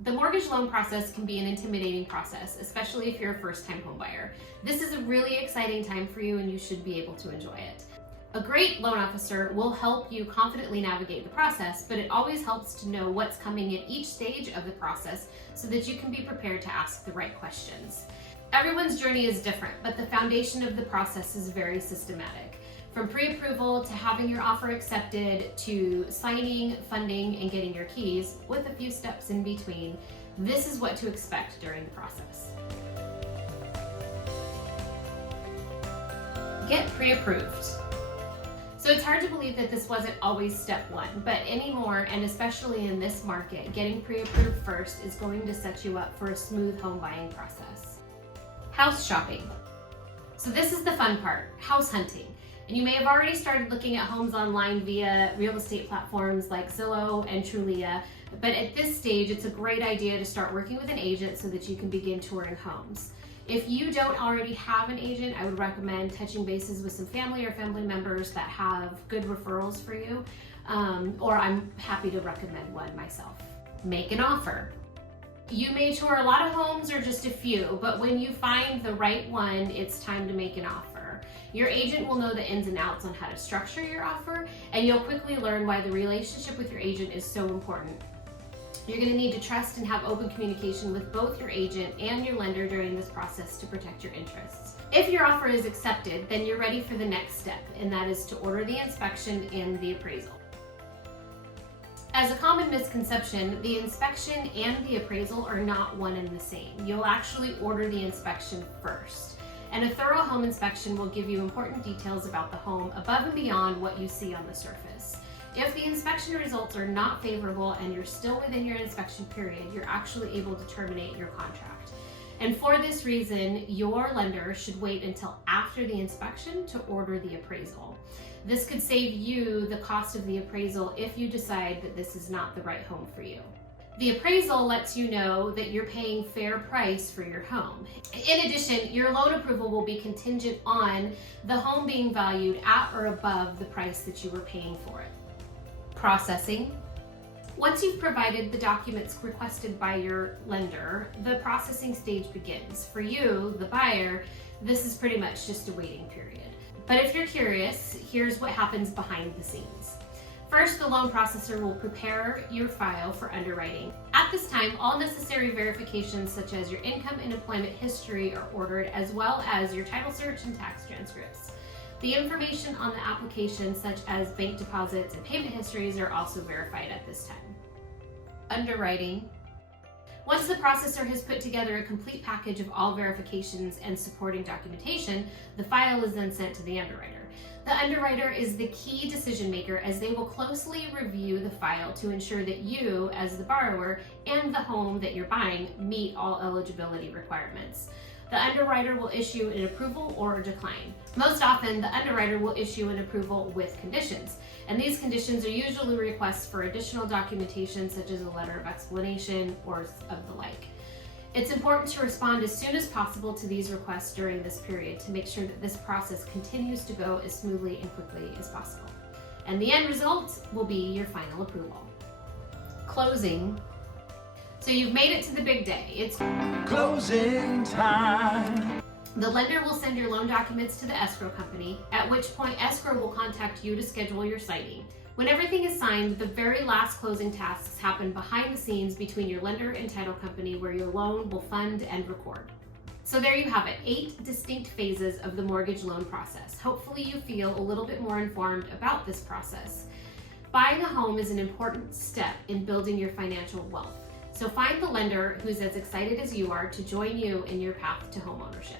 The mortgage loan process can be an intimidating process, especially if you're a first-time home buyer. This is a really exciting time for you and you should be able to enjoy it. A great loan officer will help you confidently navigate the process, but it always helps to know what's coming at each stage of the process so that you can be prepared to ask the right questions. Everyone's journey is different, but the foundation of the process is very systematic. From pre-approval to having your offer accepted to signing, funding, and getting your keys, with a few steps in between, this is what to expect during the process. Get pre-approved. So it's hard to believe that this wasn't always step one, but anymore, and especially in this market, getting pre-approved first is going to set you up for a smooth home buying process. House shopping. So this is the fun part, house hunting. And you may have already started looking at homes online via real estate platforms like Zillow and Trulia, but at this stage, it's a great idea to start working with an agent so that you can begin touring homes. If you don't already have an agent, I would recommend touching bases with some family or family members that have good referrals for you, or I'm happy to recommend one myself. Make an offer. You may tour a lot of homes or just a few, but when you find the right one, it's time to make an offer. Your agent will know the ins and outs on how to structure your offer, and you'll quickly learn why the relationship with your agent is so important. You're going to need to trust and have open communication with both your agent and your lender during this process to protect your interests. If your offer is accepted, then you're ready for the next step, and that is to order the inspection and the appraisal. As a common misconception, the inspection and the appraisal are not one and the same. You'll actually order the inspection first. And a thorough home inspection will give you important details about the home above and beyond what you see on the surface. If the inspection results are not favorable and you're still within your inspection period, you're actually able to terminate your contract. And for this reason, your lender should wait until after the inspection to order the appraisal. This could save you the cost of the appraisal if you decide that this is not the right home for you. The appraisal lets you know that you're paying fair price for your home. In addition, your loan approval will be contingent on the home being valued at or above the price that you were paying for it. Processing. Once you've provided the documents requested by your lender, the processing stage begins. For you, the buyer, this is pretty much just a waiting period. But if you're curious, here's what happens behind the scenes. First, the loan processor will prepare your file for underwriting. At this time, all necessary verifications such as your income and employment history are ordered, as well as your title search and tax transcripts. The information on the application, such as bank deposits and payment histories, are also verified at this time. Underwriting. Once the processor has put together a complete package of all verifications and supporting documentation, the file is then sent to the underwriter. The underwriter is the key decision maker, as they will closely review the file to ensure that you, as the borrower, and the home that you're buying meet all eligibility requirements. The underwriter will issue an approval or a decline. Most often, the underwriter will issue an approval with conditions, and these conditions are usually requests for additional documentation such as a letter of explanation or of the like. It's important to respond as soon as possible to these requests during this period to make sure that this process continues to go as smoothly and quickly as possible. And the end result will be your final approval. Closing. So you've made it to the big day. It's closing time. The lender will send your loan documents to the escrow company, at which point escrow will contact you to schedule your signing. When everything is signed, the very last closing tasks happen behind the scenes between your lender and title company, where your loan will fund and record. So there you have it, 8 distinct phases of the mortgage loan process. Hopefully you feel a little bit more informed about this process. Buying a home is an important step in building your financial wealth. So find the lender who's as excited as you are to join you in your path to homeownership.